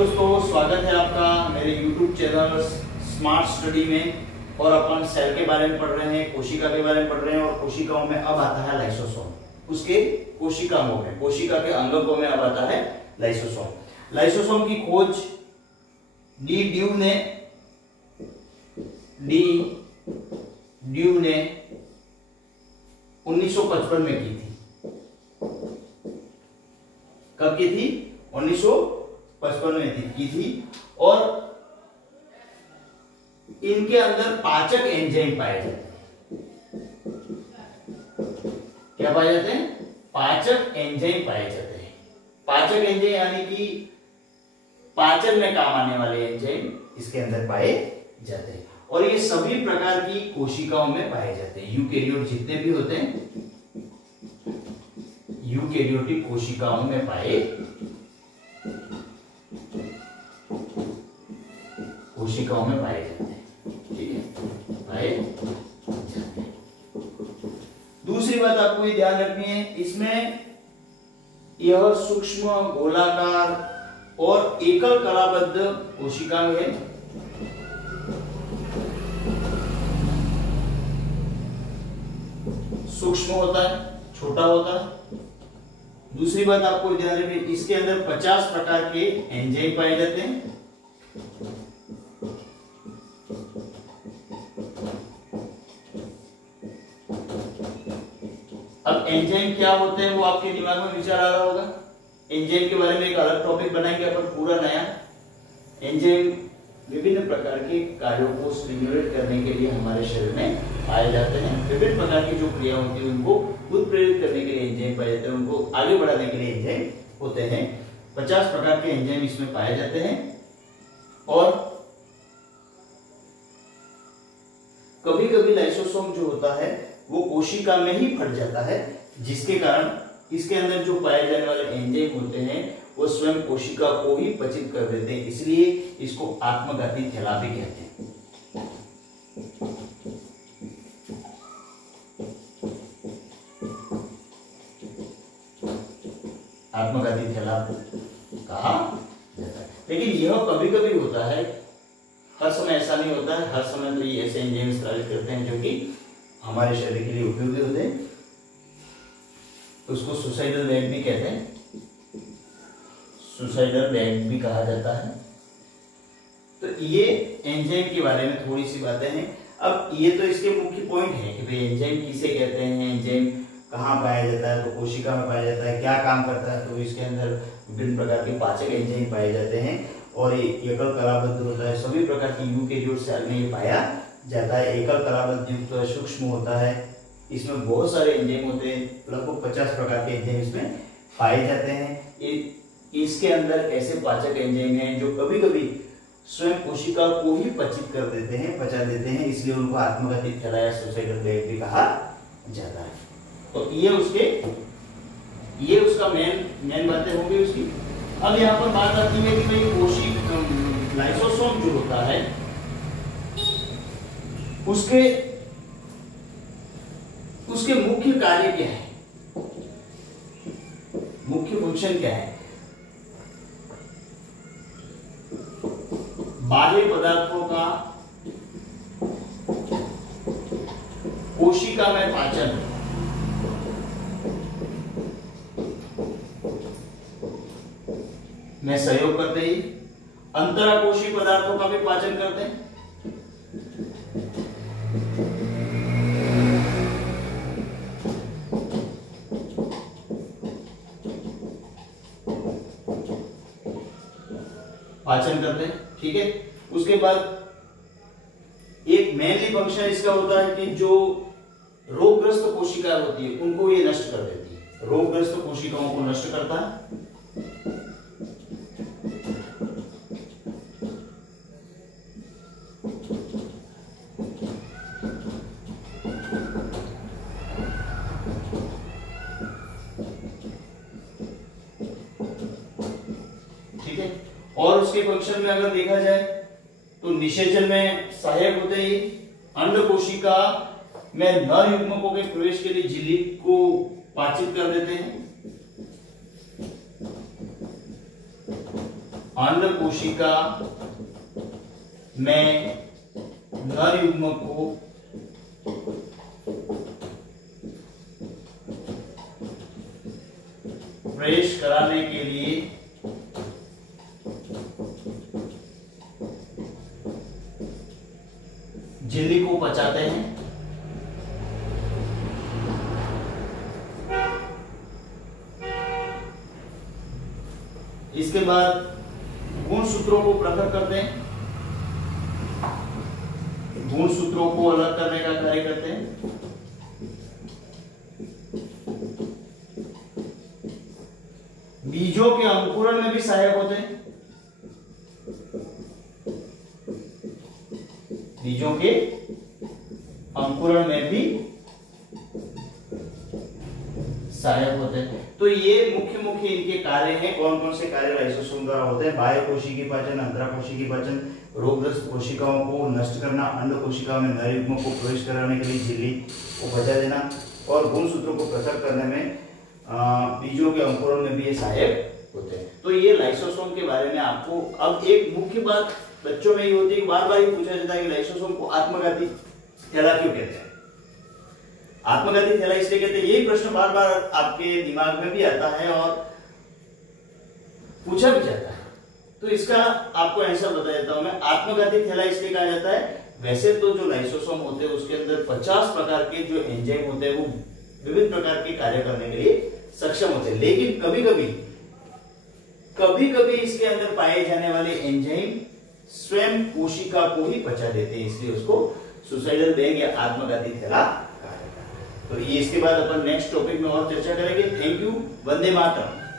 दोस्तों, स्वागत है आपका मेरे YouTube चैनल स्मार्ट स्टडी में। और अपन सेल के बारे में पढ़ रहे हैं, कोशिका के बारे में पढ़ रहे हैं। और कोशिकाओं में अब आता है लाइसोसोम। उसके कोशिकाओं में, कोशिका के अंगकों में अब आता है लाइसोसोम। लाइसोसोम की खोज डी ड्यू ने 1955 में की थी। कब की थी? 1955 में की थी। और इनके अंदर पाचक एंजाइम पाए जाते हैं। क्या पाए जाते हैं? पाचक एंजाइम पाए जाते हैं। पाचक एंजाइम यानी कि पाचन में काम आने वाले एंजाइम इसके अंदर पाए जाते हैं। और ये सभी प्रकार की कोशिकाओं में पाए जाते हैं। यूकेरियोट जितने भी होते हैं, यूकेरियोटिक कोशिकाओं में पाए जाते हैं। ठीक है, पाए जाते हैं। दूसरी बात आपको ये ध्यान रखनी है, इसमें यह सूक्ष्म गोलाकार और एकल कलाबद्ध कोशिका है। सूक्ष्म होता है, छोटा होता है। दूसरी बात आपको ध्यान रखनी, इसके अंदर 50 प्रकार के एंजाइम पाए जाते हैं। अब एंजाइम क्या होते हैं वो आपके दिमाग में विचार आ रहा होगा। एंजाइम के बारे में एक अलग टॉपिक बनाएंगे अपन पूरा नया। एंजाइम विभिन्न प्रकार के कार्यों को स्टिमुलेट करने के लिए हमारे शरीर में पाए जाते हैं। विभिन्न प्रकार की जो क्रिया होती है उनको उत्प्रेरित करने के लिए एंजाइम पाए जाते हैं, उनको आगे बढ़ाने के लिए एंजाइम होते हैं। 50 प्रकार के एंजाइम इसमें पाए जाते हैं। और कभी कभी लाइसोसोम जो होता है वो कोशिका में ही फट जाता है, जिसके कारण इसके अंदर जो पाए जाने वाले एंजाइम होते हैं वो स्वयं कोशिका को ही पचित कर देते हैं। इसलिए इसको आत्मघाती थैला भी कहते हैं। आत्मघाती थैला कहा जाता है। लेकिन यह कभी कभी होता है, हर समय ऐसा नहीं होता है। हर समय तो ये ऐसे एंजाइम स्रावित करते हैं जो कि हमारे शरीर के लिए उपयोगी होते हैं। उसको सुसाइडल बैग भी कहते हैं, सुसाइडल बैग भी कहा जाता है। तो ये एंजाइम के बारे में थोड़ी सी बातें हैं। अब ये तो इसके मुख्य पॉइंट है कि भाई एंजाइम किसे कहते हैं, एंजाइम कहाँ पाया जाता है। तो कोशिका में पाया जाता है। क्या काम करता है? तो इसके अंदर विभिन्न प्रकार के पाचक एंजाइम पाए जाते हैं। और ये एकल कलाबद्ध होता है। सभी प्रकार की यूकेरियोट सेल में ये पाया जाता है। एकल कलाबद्ध युक्त सूक्ष्म होता है। इसमें बहुत सारे एंजाइम होते हैं, लगभग 50 प्रकार के एंजाइम इसमें पाए जाते हैं। इसके अंदर ऐसे पाचक एंजाइम हैं जो कभी कभी स्वयं कोशिका को ही पचित कर देते हैं, पचा देते हैं। इसलिए उनको आत्मघाती थैला या सुसाइडल बैग भी कहा जाता है। तो ये उसका मेन बातें होंगी उसकी। अब यहाँ पर बात आती है कि भाई लाइसोसोम जो होता है उसके मुख्य कार्य क्या है, मुख्य फंक्शन क्या है? बाह्य पदार्थों का कोशिका में पाचन, में सहयोग करते ही अंतराकोशीय पदार्थों का भी पाचन करते हैं। पाचन करते हैं। ठीक है, उसके बाद एक मेनली फंक्शन इसका होता है कि जो रोगग्रस्त कोशिकाएं होती है उनको ये नष्ट कर देती है। रोगग्रस्त कोशिकाओं को नष्ट करता है। और उसके फंक्शन में अगर देखा जाए तो निषेचन में सहायक होते ही अंड कोशिका में नर युग्मकों के प्रवेश के लिए झिल्ली को पाचित कर देते हैं। अंड कोशिका में नर युग्म को प्रवेश कराने के लिए झिल्ली को पचाते हैं। इसके बाद गुणसूत्रों को प्रखर करते हैं, गुणसूत्रों को अलग करने का कार्य करते हैं। बीजों के अंकुरण में भी सहायक होते हैं, बीजों के अंकुरण में भी सहायक होते हैं। तो ये मुख्य इनके कार्य हैं। कौन कौन से कार्य लाइसोसोम द्वारा होते हैं? बाह्य कोशिकीय पाचन, अंतरा कोशिकीय पाचन, रोगग्रस्त कोशिकाओं को नष्ट करना, अंड कोशिकाओं में नर युग्मों को प्रवेश कराने के लिए झिल्ली को बचा देना, और गुणसूत्रों को पृथक करने में बीजों के अंकुरण में भी ये सहायक होते हैं। तो ये लाइसोसोम के बारे में आपको अब एक मुख्य बात बच्चों में ये होती है, बार बार ये पूछा जाता है कि लाइसोसोम को आत्मघाती थैला क्यों कहते हैं? आत्मघाती थैला इसलिए कहते हैं, यही प्रश्न बार बार आपके दिमाग में भी आता है और पूछा भी जाता है। तो इसका आपको आंसर बता देता हूं मैं। आत्मघाती थैला इसलिए कहा जाता है, वैसे तो जो लाइसोसोम होते हैं उसके अंदर 50 प्रकार के जो एंजाइम होते हैं वो विभिन्न प्रकार के कार्य करने के लिए सक्षम होते हैं, लेकिन कभी कभी इसके अंदर पाए जाने वाले एंजाइम स्वयं कोशिका को ही पचा देते हैं, इसलिए उसको सुसाइडल बैग या आत्मघाती थैला कहा जाता है। तो ये इसके बाद अपन नेक्स्ट टॉपिक में और चर्चा करेंगे। Thank you. वंदे मातरम।